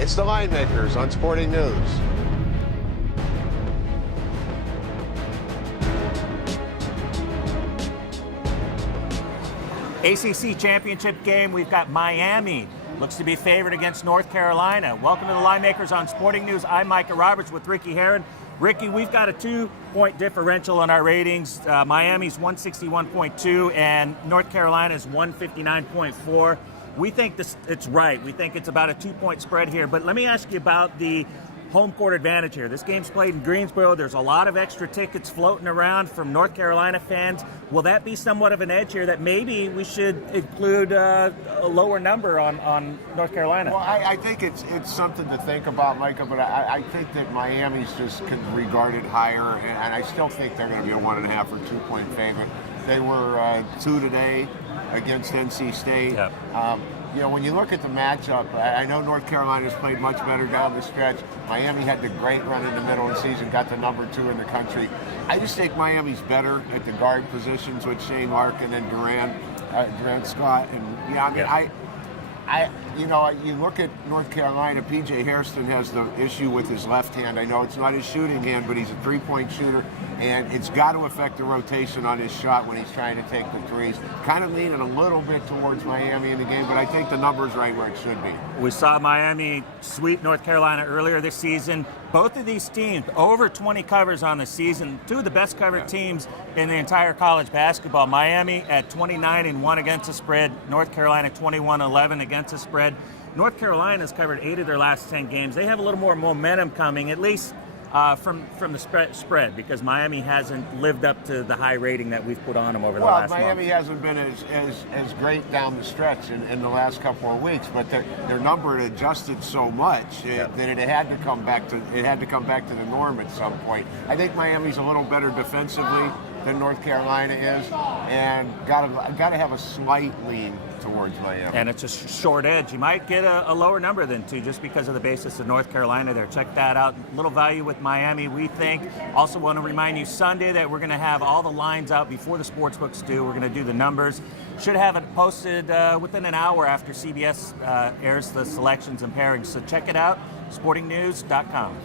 It's the Linemakers on Sporting News. ACC championship game, we've got Miami. Looks to be favored against North Carolina. Welcome to the Linemakers on Sporting News. I'm Micah Roberts with Ricky Herron. Ricky, we've got a 2-point differential on our ratings. Miami's 161.2 and North Carolina's 159.4. We think it's right. We think it's about a 2-point spread here. But let me ask you about the home court advantage here. This game's played in Greensboro. There's a lot of extra tickets floating around from North Carolina fans. Will that be somewhat of an edge here that maybe we should include a lower number on North Carolina? Well, I think it's something to think about, Micah, but I think that Miami's just regarded higher, and I still think they're going to be a 1.5 or 2-point favorite. They were 2 today against NC State. Yep. When you look at the matchup, I know North Carolina's played much better down the stretch. Miami had the great run in the middle of the season, got the number 2 in the country. I just think Miami's better at the guard positions with Shane Larkin and Durant Scott. And you look at North Carolina, P.J. Hairston has the issue with his left hand. I know it's not his shooting hand, but he's a three-point shooter, and it's got to affect the rotation on his shot when he's trying to take the threes. Kind of leaning a little bit towards Miami in the game, but I think the number's right where it should be. We saw Miami sweep North Carolina earlier this season. Both of these teams, over 20 covers on the season, 2 of the best covered teams in the entire college basketball. Miami at 29-1 against the spread, North Carolina 21-11 against the spread. North Carolina's covered 8 of their last 10 games. They have a little more momentum coming, at least from the spread, because Miami hasn't lived up to the high rating that we've put on them over the last month. Well, Miami hasn't been as great down the stretch in the last couple of weeks, but their number had adjusted so much that it had to come back to the norm at some point. I think Miami's a little better defensively than North Carolina is, and got to have a slight lean towards Miami. And it's a short edge. You might get a lower number than 2 just because of the basis of North Carolina there. Check that out. Little value with Miami, we think. Also want to remind you Sunday that we're going to have all the lines out before the sportsbooks do. We're going to do the numbers. Should have it posted within an hour after CBS airs the selections and pairings. So check it out, sportingnews.com.